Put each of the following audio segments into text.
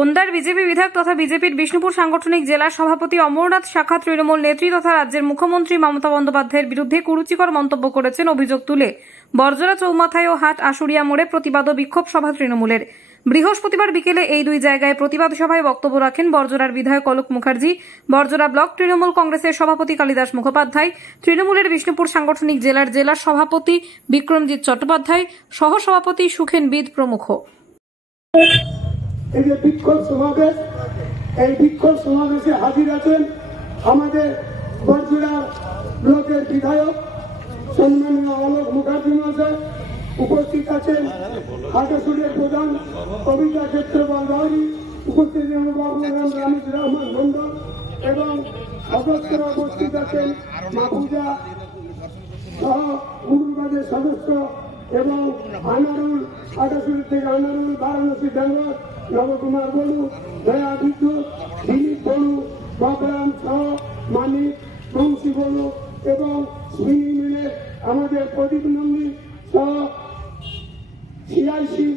ওন্দার BJP বিধায়ক তথা বিজেপির বিষ্ণুপুর সাংগঠনিক জেলা সভাপতি অমরনাথ শাখা তৃণমূল নেত্রী তথা রাজ্যের মুখ্যমন্ত্রী মমতা বন্দ্যোপাধ্যায়ের বিরুদ্ধে কুরুচিকর মন্তব্য করেছেন। অভিযোগ তুলে বরজরা চৌমাথায় ও হাট আশুরিয়া মোড়ে প্রতিবাদ ও বিক্ষোভ সভা তৃণমূলের। বৃহস্পতিবার বিকেলে এই দুই জায়গায় প্রতিবাদ সভায় বক্তব্য রাখেন বরজরার বিধায়ক অলোক মুখার্জি, বরজরা ব্লক তৃণমূল কংগ্রেসের সভাপতি কালিদাস মুখোপাধ্যায়, তৃণমূলের বিষ্ণুপুর সাংগঠনিক জেলার জেলা সভাপতি বিক্রমজিৎ চট্টোপাধ্যায়, সহ সভাপতি সুখেন বিদ প্রমুখ। এই যে বিক্ষোভ সমাবেশ, এই বিক্ষোভ সমাবেশে হাজির আছেন আমাদের বরজরা ব্লকের বিধায়ক সম্মানীয় অলোক মুখার্জি মহাশয়, উপস্থিত আছেন হাটাসুরের প্রধান কবিতা ক্ষেত্রপাল, উপস্থিত বাবু রামিজ রহমান মন্ডল এবং সদস্যরা উপস্থিত আছেন মাহফুজা সহ গুরুবাদের সদস্য এবং আনারুল, হাটাসুর থেকে আনারুল, বারাণসী বেঙ্গল, নবকুমার বলু, দয়া বিদ্যুৎ, দিলীপ বলু, বাবরাম সহ মানিক, বংশী বলু এবং মিনি মিলে আমাদের প্রদীপ নন্দী সহ সিআইসি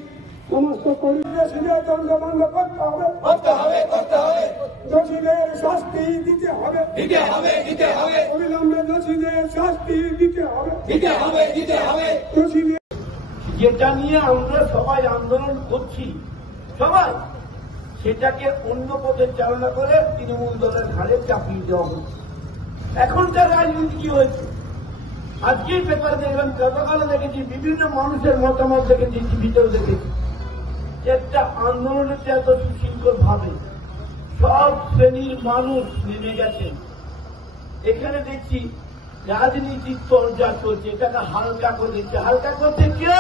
সমস্ত কর্মীদের দণ্ড বন্ধ করতে হবে, দোষীদের শাস্তি দিতে হবে, অবিলম্বে দোষীদের শাস্তি দিতে হবে। যেটা নিয়ে আমরা সবাই আন্দোলন করছি, সবাই সেটাকে অন্য পথে চালনা করে তৃণমূল দলের ঘাড়ে চাপিয়ে দেওয়া হচ্ছে। এখনকার রাজনীতি কি হয়েছে? আজকেই পেপার দেখলাম, গতকালে দেখেছি, বিভিন্ন মানুষের মতামত দেখেছি, ভিতরে দেখেছি, একটা আন্দোলনের এত সুশৃঙ্খল ভাবে সব শ্রেণীর মানুষ নেমে গেছেন। এখানে দেখছি রাজনীতির চর্চা চলছে, এটাকে হালকা করে দিচ্ছে। হালকা করছে কে?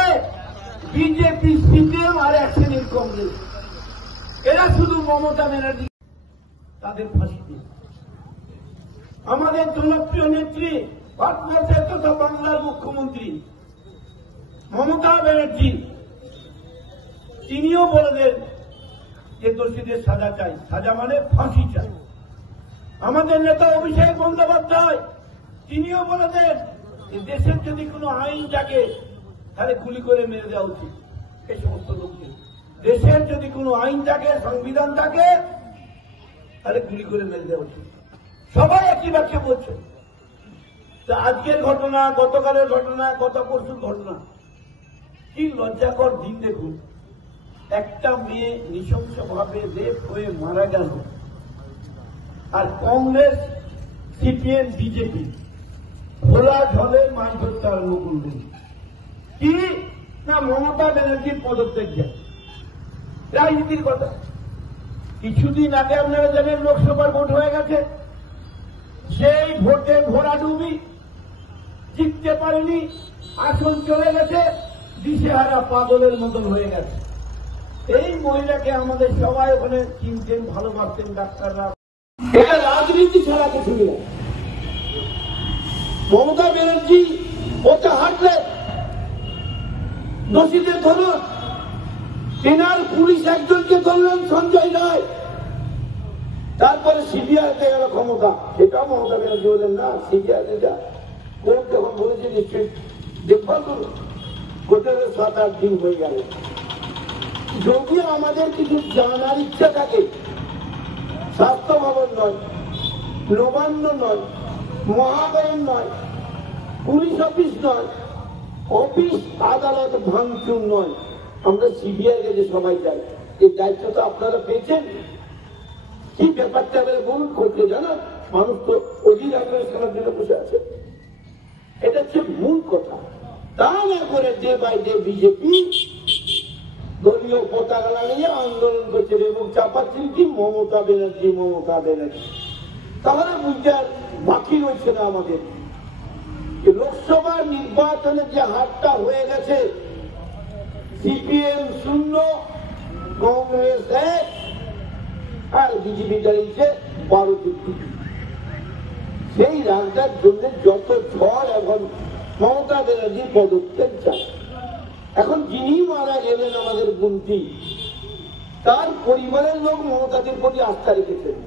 বিজেপি, সিপিএম আর এক শ্রেণীর কংগ্রেস। এরা শুধু মমতা ব্যানার্জি তাদের ফাঁসি দিয়ে। আমাদের জনপ্রিয় নেত্রী, ভারতবর্ষের তথা বাংলার মুখ্যমন্ত্রী মমতা ব্যানার্জি, তিনিও বলে দেন যে দোষীদের সাজা চাই, সাজা মানে ফাঁসি চাই। আমাদের নেতা অভিষেক বন্দ্যোপাধ্যায়, তিনিও বলে দেন যে দেশের যদি কোনো আইন জাগে তাহলে গুলি করে মেরে দেওয়া উচিত। এই সমস্ত লোকদের দেশের যদি কোনো আইন জাগে, সংবিধান থাকে, তাহলে গুলি করে মেরে দেওয়া উচিত। সবাই একই বাক্যে বলছে। তা আজকের ঘটনা, গতকালের ঘটনা, গত পরশুর ঘটনা, কি লজ্জাকর দিন দেখুন। একটা মেয়ে নৃশংসভাবে রেপ হয়ে মারা গেল, আর কংগ্রেস, সিপিএম, বিজেপি খোলা ঝলে মাছ ধরতে আরম্ভ করলেন। কি না, মমতা ব্যানার্জির পদত্যাগ যায়। রাজনীতির কথা। কিছুদিন আগে আপনারা জানেন লোকসভার ভোট হয়ে গেছে, সেই ভোটে ভরাডুবি, জিততে পারেনি, আসন চলে গেছে, দিশেহারা পাগলের মতন হয়ে গেছে। এই মহিলাকে আমাদের সবাই ওখানে চিনতেন, ভালোবাসতেন ডাক্তাররা। এটা রাজনীতি ছাড়া কিছু নেই। মমতা ব্যানার্জি ওটা হাঁটলে দোষীদের ধরুন, তেনার পুলিশ একজনকে ধরলেন সঞ্জয় রায়, তারপরে সিবিআইতে গেল ক্ষমতা, সেটাও মমতা ব্যানার্জি বললেন না, সিবিআইতে যা। কোর্ট যখন বলেছে নিশ্চয়ই দেখভাল করুন, কোর্টের 7-8 দিন হয়ে গেল। যদি আমাদের কিছু জানার ইচ্ছা থাকে, স্বাস্থ্য ভবন নয়, নবান্ন নয়, মহাবরণ নয়, পুলিশ অফিস নয়, অফিস আদালত ভাঙচুর নয়, আমরা সিবিআই কাছে সবাই যাই। এই দায়িত্ব তো আপনারা পেয়েছেন। কি ব্যাপারটা এবারে বলুন, করতে জানা মানুষ তো অধীর আগ্রহের শোনার জন্য বসে আছে। এটা হচ্ছে মূল কথা। তা না করে ডে বাই ডে বিজেপি দলীয় পতাকা লাগিয়ে আন্দোলন করছে এবং চাপাচ্ছেন কি মমতা ব্যানার্জি, মমতা ব্যানার্জি। তাহলে বুঝতে আর বাকি রয়েছে না আমাদের। লোকসভা নির্বাচনের যে হারটা হয়ে গেছে, সিপিএম 0, কংগ্রেস 1 আর বিজেপি দাঁড়িয়েছে 12-2। সেই রাগটার জন্য যত ঝড় এখন মমতা ব্যানার্জি পদত্যাগ চায়। এখন যিনি মারা গেলেন আমাদের গুমতি, তার পরিবারের লোক মমতাদের প্রতি আস্থা রেখেছেন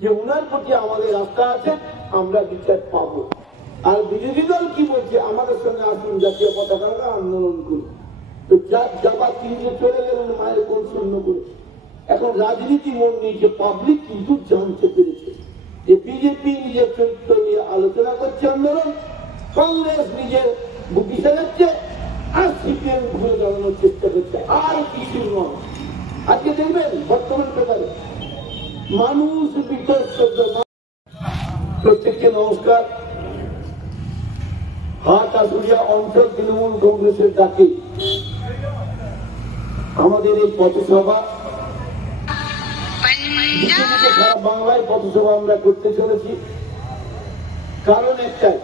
যে উনার প্রতি আমাদের আস্থা আছে, আমরা বিচার পাবো। আর বিরোধী দল কি বলছে, আমাদের সঙ্গে আসুন, জাতীয় পতাকা আন্দোলন করুন। তো যার জামা 3 চলে গেলেন মায়ের কোন শূন্য করে, এখন রাজনীতি মন নিয়েছে, পাবলিক কিন্তু জানতে পেরেছে যে বিজেপি নিজের চরিত্র নিয়ে আলোচনা করছে আন্দোলন, কংগ্রেস নিজের বুকি সাজাচ্ছে, আর সিপিএম ঘুরে দাঁড়ানোর চেষ্টা করছে, আর কিছু নয়। আজকে দেখবেন বর্তমান পেপারে মানুষ বিতর্ক। প্রত্যেককে নমস্কার। হাট আশুলিয়া অঞ্চল তৃণমূল কংগ্রেসের ডাকে আমাদের এই পথসভা, সারা বাংলায় পথসভা আমরা করতে চলেছি। কারণ একটাই,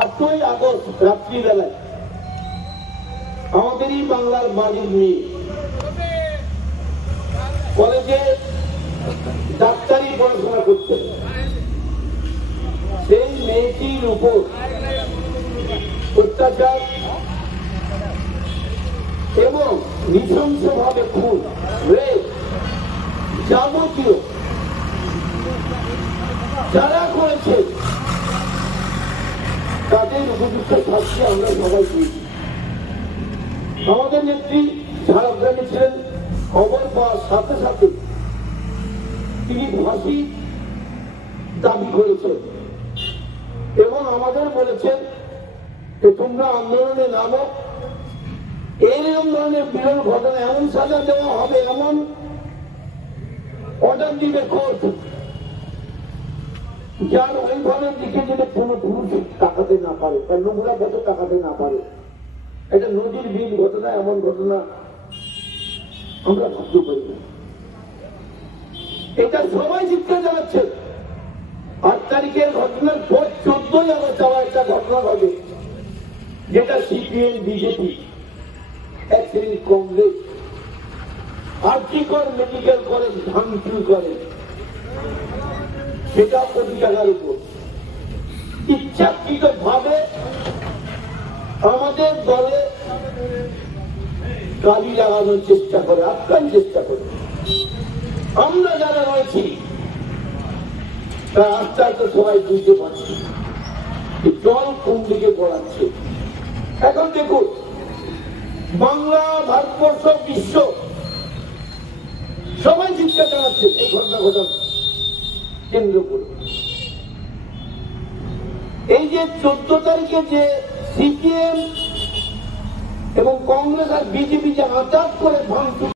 8ই আগস্ট রাত্রিবেলায় আমাদেরই বাংলার বাড়ির মেয়ে কলেজে ডাক্তারি পড়াশোনা করছে, সেই মেয়েটির উপর অত্যাচার এবং নৃশংসভাবে খুন, রেপ, যাবতীয় যারা করেছে তাদের উপযুক্ত শাস্তি আমরা সবাই পেয়েছি। আমাদের নেত্রী ঝাড়গ্রামে ছিলেন, খবর পাওয়ার সাথে সাথে তিনি ফাঁসি দাবি করেছেন এবং আমাদের বলেছেন যে তোমরা আন্দোলনে নামো, এইরকম ধরনের বিরল ঘটনা এমন সাজা দেওয়া হবে, এমন অর্ডার দিবে কোর্ট, যার ওইভাবে দিকে যেতে কোনো পুরুষ তাকাতে না পারে, তার নোংরা পথে তাকাতে না পারে। এটা নজিরবিহীন ঘটনা, এমন ঘটনা আমরা ভাবতে পারি না। এটা সবাই চিৎকার জানাচ্ছে। 8 তারিখের ঘটনার পর 14ই আগস্ট আবার একটা ঘটনা ঘটে, যেটা সিপিএম বিজেপি এক শ্রেণীর কংগ্রেস আর্থিকর মেডিকেল কলেজ ভাঙচুর করে, সেটা কোটি টাকার উপর ইচ্ছাকৃত ভাবে আমাদের দলে গালি লাগানোর চেষ্টা করে, আটকান চেষ্টা করে। আমরা যারা রয়েছি তারা আস্তে আস্তে সবাই বুঝতে পারছি জল কোন দিকে গড়াচ্ছে। এখন দেখুন, বাংলা, ভারতবর্ষ, বিশ্ব সবাই চিৎকার জানাচ্ছে এই ঘটনা ঘটানো কেন্দ্র করে। এই যে 14 তারিখে যে সিপিএম এবং কংগ্রেস আর বিজেপি যে হঠাৎ করে ভাঙচুর